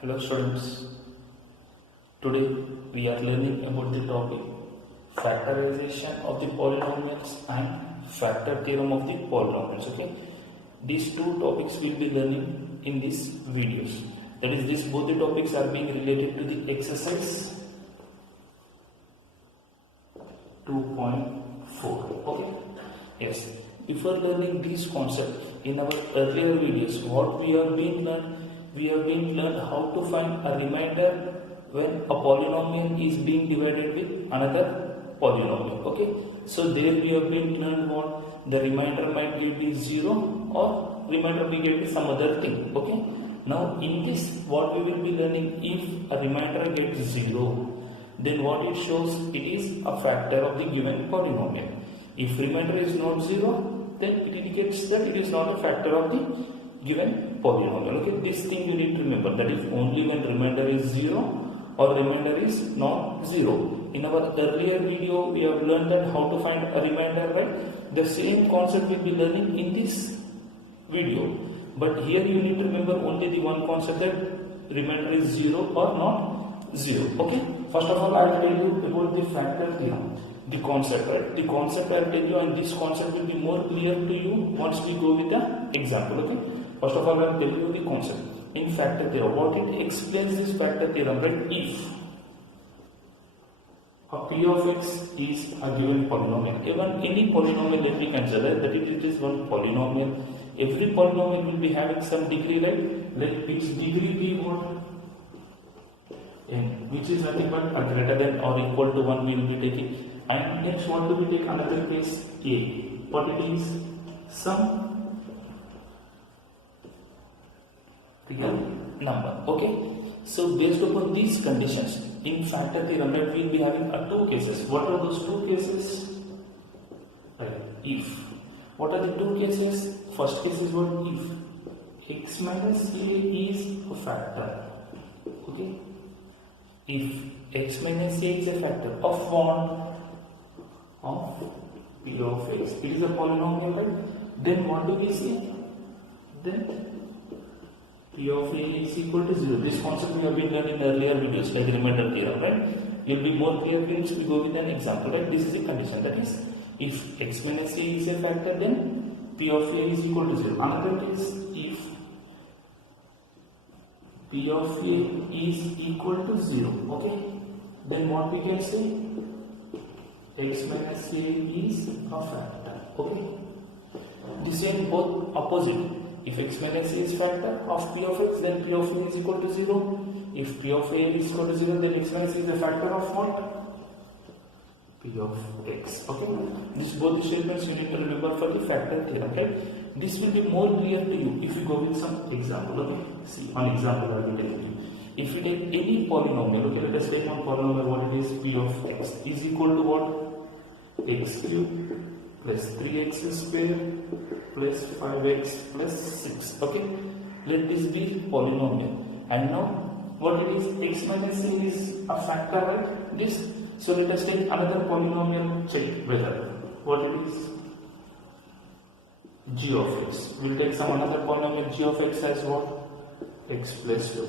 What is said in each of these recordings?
Hello students, today we are learning about the topic factorization of the polynomials and factor theorem of the polynomials. Okay, these two topics we will be learning in these videos. That is, both the topics are being related to the exercise 2.4. Okay, yes. Before learning these concepts in our earlier videos, what we have been learned how to find a remainder when a polynomial is being divided with another polynomial. Okay, so there we have been learned what the remainder might be 0 or remainder we get some other thing. Okay, now in this what we will be learning, if a remainder gets 0, then what it shows, it is a factor of the given polynomial. If remainder is not 0, then it indicates that it is not a factor of the given polynomial. Okay, this thing you need to remember, that if only when remainder is 0 or remainder is not 0. In our earlier video we have learned that how to find a remainder, right? The same concept we will be learning in this video, but here you need to remember only the one concept, that remainder is 0 or not 0. Okay, first of all I will tell you about the factor theorem. The concept, right? The concept I will tell you, and this concept will be more clear to you once we go with the example. Okay, first of all I will tell you the concept. In factor theorem, what it explains this factor theorem, right? If a p of x is a given polynomial, even any polynomial that we consider that it is one polynomial, every polynomial will be having some degree, right? Let its degree be what? N, which is nothing but a greater than or equal to 1 we will be taking. And next what do we take? Another case A. What it is? Some real number. Okay. So based upon these conditions, in factor theorem we will be having two cases. What are those two cases? Right. If. What are the two cases? First case is what? If x minus a is a factor. Okay. If x minus a is a factor of 1 of p of x, it is a polynomial, right? Then what do we say? Then p of a is equal to 0. This concept we have been learning in earlier videos, like remainder theorem, right? You will be more clear once we go with an example, right? This is the condition, that is, if x minus a is a factor, then p of a is equal to 0. Another case, if p of a is equal to 0, okay, then what we can say? X minus a is a factor. Okay, the same both opposite. If x minus a is factor of p of x, then p of a is equal to 0. If p of a is equal to 0, then x minus a is a factor of what? P of x. Okay, this both the statements you need to remember for the factor theorem. Okay, this will be more clear to you if you go with some example. Okay, see one example I will take you. If you take any polynomial, okay, let us take one polynomial. What it is? P of x is equal to what? X cube plus 3x square plus 5x plus 6. Okay, let this be polynomial. And now what it is? X minus a is a factor, right? This. So let us take another polynomial, check whether what it is? G of x. We'll take some another polynomial. G of x as what? X plus 2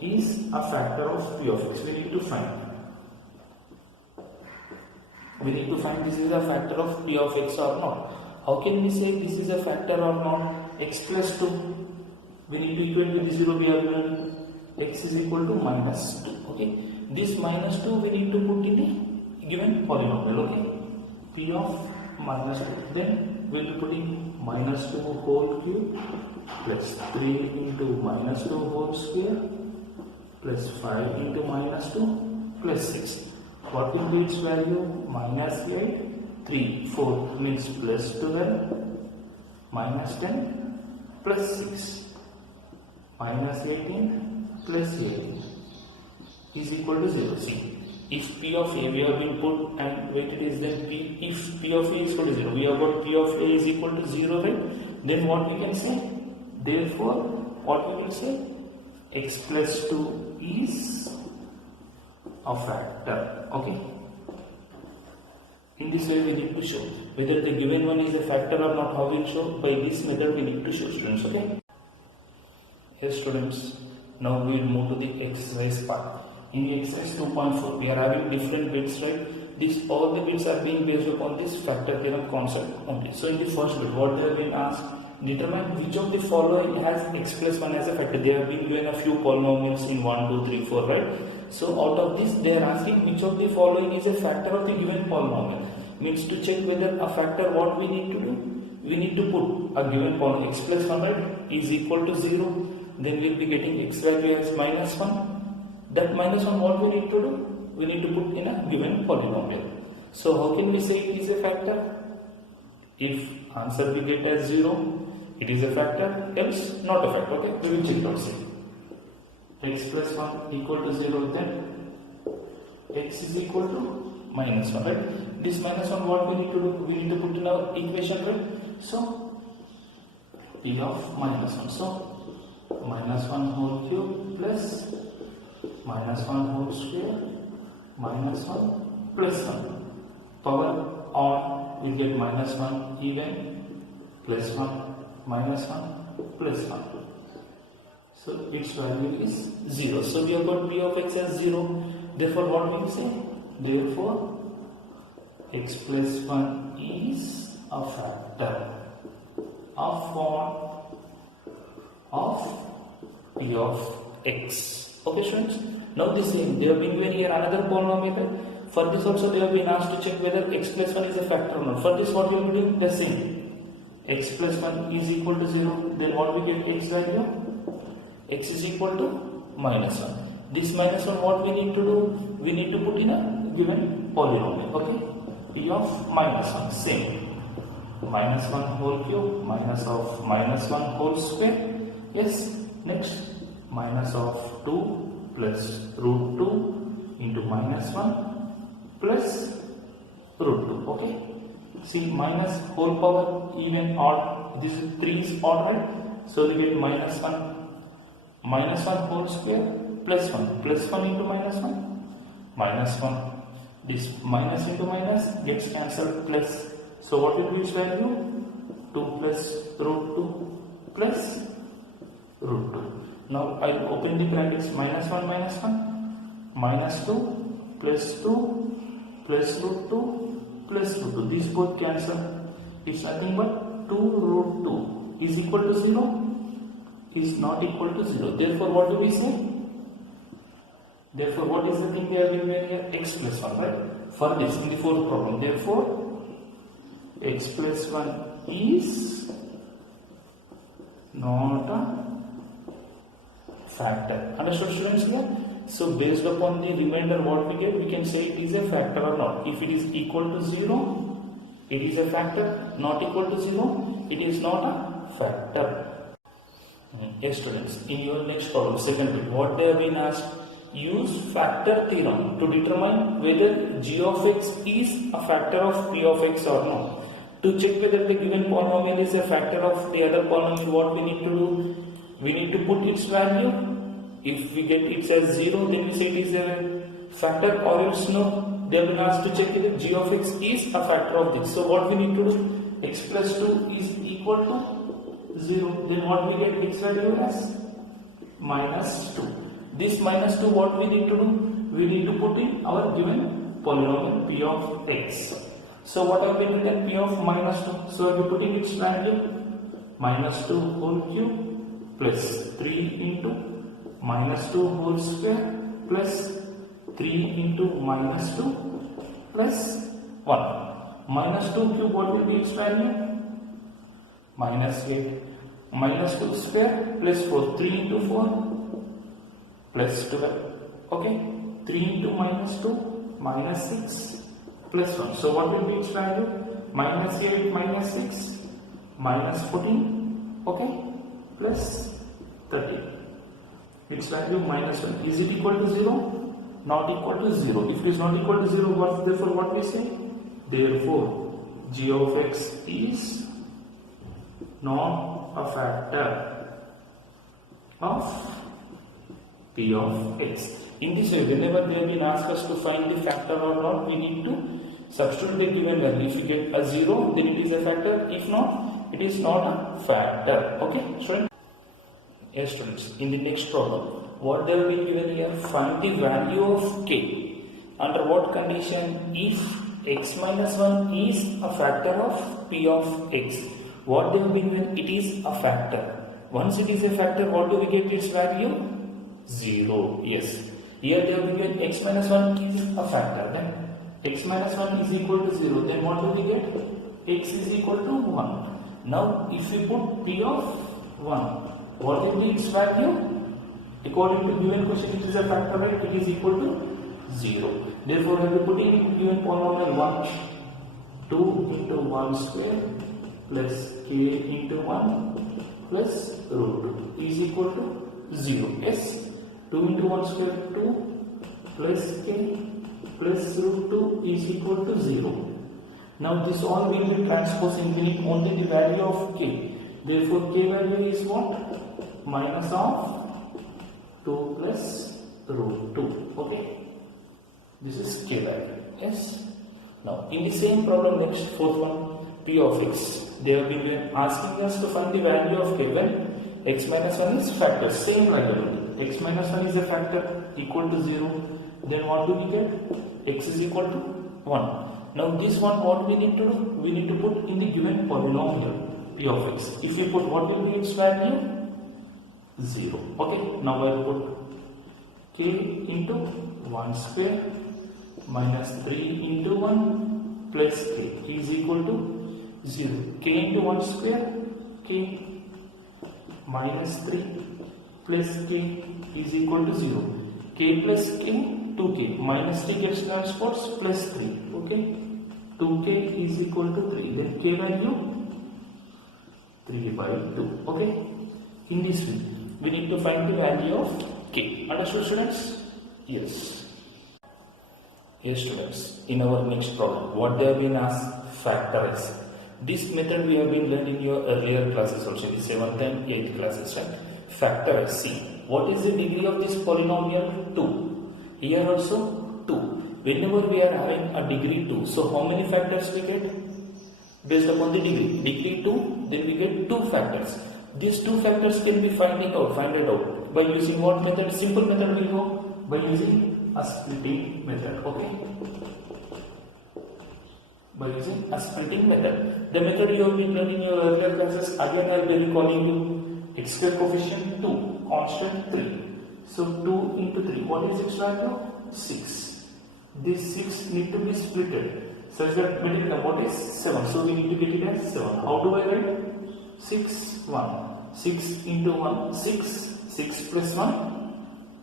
is a factor of p of x. We need to find. We need to find this is a factor of p of x or not. How can we say this is a factor or not? X plus 2. We need to equate with 0. We have learned x is equal to minus 2. Okay. This minus 2 we need to put in the given polynomial. Okay. P of minus 2. Then we will be putting minus 2 whole cube plus 3 into minus 2 whole square plus 5 into minus 2 plus 6. What will be its value? Minus 8, 3, 4 means plus 12, minus 10, plus 6, minus 18, plus 18 is equal to 0. See, if p of a we have been put and weighted is then p, if p of a is equal to 0, we have got p of a is equal to 0, right? Then what we can say? Therefore, what we will say? X plus 2 is a factor. Okay, in this way we need to show whether the given one is a factor or not. How we will show? By this method we need to show, students. Okay, yes students, Now we will move to the exercise part. In the exercise 2.4, we are having different bits, right? All the bits are being based upon this factor theorem concept only. So in the first bit, what they have been asked, determine which of the following has x plus 1 as a factor. They have been given a few polynomials in 1, 2, 3, 4, right? So out of this, they are asking which of the following is a factor of the given polynomial. Means to check whether a factor, what we need to do? We need to put a given polynomial x plus 1, right, is equal to 0. Then we will be getting x value as minus 1. That minus 1, what we need to do? We need to put in a given polynomial. So how can we say it is a factor? If answer we get as 0, it is a factor, else not a factor. Okay, we will check it out. See, x plus 1 equal to 0, then x is equal to minus 1, right? This minus 1, what we need to do? We need to put in our equation, right? So p of minus 1. So minus 1 whole cube plus minus 1 whole square minus 1 plus 1. Power on, we get minus 1 even plus 1 minus 1 plus 1. So its value is 0. So we have got p of x as 0. Therefore what we say? Therefore x plus 1 is a factor of what? Of p of x. Okay students? Now this same, they have been given here another polynomial. For this also they have been asked to check whether x plus 1 is a factor or not. For this what we will be doing? The same. X plus 1 is equal to 0. Then what we get x value? X is equal to minus 1. This minus 1, what we need to do? We need to put in a given polynomial. Okay? P of minus 1. Same. Minus 1 whole cube minus of minus 1 whole square. Yes. Next. Minus of 2 plus root 2 into minus 1 plus root 2. Okay. See, minus whole power even odd. This is 3 is odd, right? So we get minus 1 whole square plus 1 into minus 1 minus 1. This minus into minus gets cancelled plus. So what will be its value? 2 plus root 2 plus root 2. Now I will open the brackets. Minus 1 minus 2 plus 2 plus root 2 plus root 2. These both cancel. It's nothing but 2 root 2 is equal to 0. Is not equal to 0. Therefore what do we say? Therefore what is the thing we have given here? X plus 1, right? For this in the fourth problem. Therefore x plus 1 is not a factor. Understood students here? So based upon the remainder what we get, we can say it is a factor or not. If it is equal to 0, it is a factor. Not equal to 0, it is not a factor. Yes students, in your next problem, second bit, what they have been asked, use factor theorem to determine whether g of x is a factor of p of x or not. To check whether the given polynomial is a factor of the other polynomial, what we need to do? We need to put its value. If we get it as 0, then we say it is a factor, or else no. They have been asked to check whether g of x is a factor of this. So what we need to do? X plus 2 is equal to 0. Then what we get x value as? Minus 2. This minus 2, what we need to do? We need to put in our given polynomial p of x. So what have we written? P of minus 2. So we put in its value minus 2 whole cube plus 3 into minus 2 whole square plus 3 into minus 2 plus 1. Minus 2 cube, what will be its value? Minus 8. Minus 2 square plus 4. 3 into 4 plus 12. Okay. 3 into minus 2 minus 6 plus 1. So what will be its value? Minus 8 minus 6 minus 14. Okay. Plus 30. Its value minus 1. Is it equal to 0? Not equal to 0. If it is not equal to 0, therefore what we say? Therefore g of x is not a factor of p of x. In this way, whenever they have been asked us to find the factor or not, we need to substitute the given value. If you get a 0, then it is a factor. If not, it is not a factor. Okay, students? Yes, students. In the next problem, what they have been given here? Find the value of k. Under what condition? If x minus 1 is a factor of p of x. What they have been given? It is a factor. Once it is a factor, what do we get its value? 0. Yes. Here they have been given x minus 1 is a factor. Then x minus 1 is equal to 0. Then what do we get? X is equal to 1. Now if we put p of 1, what will be its value? According to given question, it is a factor, right? It is equal to 0. Therefore, we have to put in given polynomial 1, 2 into 1 square plus k into 1 plus root 2 is equal to 0. Yes, 2 into 1 square 2 plus k plus root 2 is equal to 0. Now this all will be transposing, we need only the value of k. Therefore, k value is what? Minus of 2 plus root 2. Okay, this is k value. Yes. Now in the same problem, next fourth one, p of x. They have been asking us to find the value of k when x minus 1 is factor. Same like that. X minus 1 is a factor equal to 0. Then what do we get? X is equal to 1. Now this one, what we need to do? We need to put in the given polynomial p of x. If we put, what will be its value? 0. Okay. Now I will put k into 1 square minus 3 into 1 plus k is equal to 0. K into 1 square, k minus 3 plus k is equal to 0. K plus k, 2k. Minus 3 gets transposed plus 3. Okay. 2k is equal to 3. Then k value 3 by 2. Okay. In this way, we need to find the value of k. Understood, students? Yes. Yes, students. In our next problem, what they have been asked? Factorize. This method we have been learning in your earlier classes also, the 7th and 8th classes, right? Factorize. See, what is the degree of this polynomial? 2. Here also 2. Whenever we are having a degree 2, so how many factors we get? Based upon the degree. Degree 2, then we get 2 factors. These 2 factors can be find out by using what method? Simple method will go by using a splitting method. Okay? By using a splitting method. The method you have been learning in your earlier classes, again I will be recalling you. X square coefficient 2, constant 3. So 2 into 3, what is its value? 6. This 6 need to be splitted such that what is 7. So we need to get it as 7. How do I write? 6, 1. 6 into 1, 6. 6 plus 1,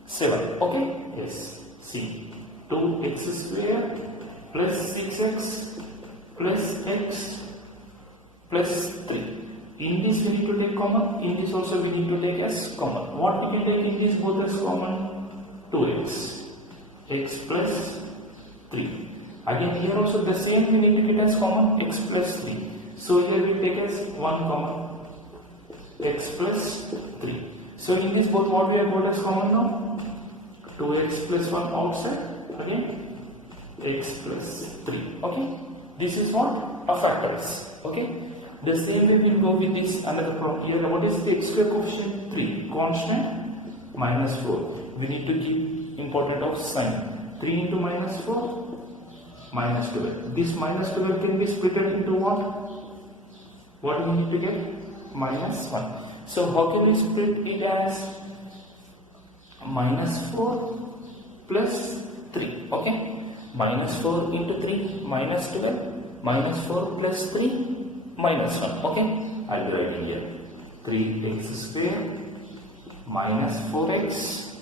7. Okay? Yes. See. 2x square plus 6x plus x plus 3. In this we need to take common. In this also we need to take as common. What we can take in this both as common? 2x. X plus 3. Again here also the same we need to get as common. X plus 3. So here we take as 1 common. X plus 3. So in this both what we have got as common now? 2x plus 1 outside. Again x plus 3. Okay. This is what? A factors. Okay. The same way we will go with this another problem here. What is the x square coefficient? 3. Constant minus 4. We need to keep important of sign. 3 into minus 4, minus 12. This minus 12 can be split into what? What do we need to get? Minus 1. So how can we split it as minus 4 plus 3? Okay. Minus 4 into 3, minus 12, minus 4 plus 3, minus 1. Okay. I will write here 3x square minus 4x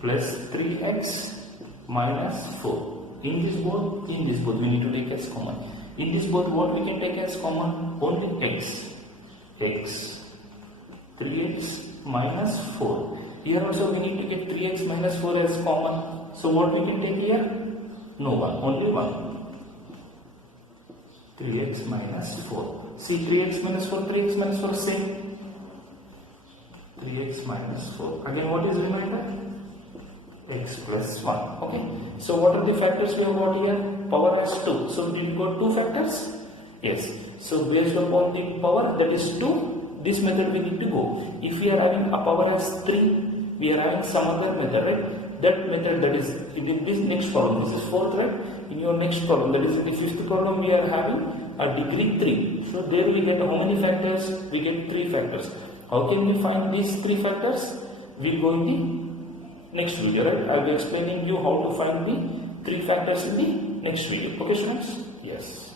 plus 3x minus 4. In this both we need to take as common. In this both what we can take as common? Only x. X. 3x minus 4. Here also we need to get 3x minus 4 as common. So what we can take here? No one, only 1. 3x minus 4. See 3x minus 4, 3x minus 4 same. 3x minus 4. Again what is remainder? X plus 1. Okay. So what are the factors we have got here? Power as 2. So we got 2 factors? Yes. So based upon the power that is 2, this method we need to go. If we are having a power as 3, we are having some other method, right? That method, that is in this next problem, this is fourth, right? In your next problem, that is in the fifth problem, we are having a degree 3. So there we get how many factors? We get 3 factors. How can we find these 3 factors? We'll go in the next video, right? I'll be explaining you how to find the 3 factors in the next video. Okay, students? Yes.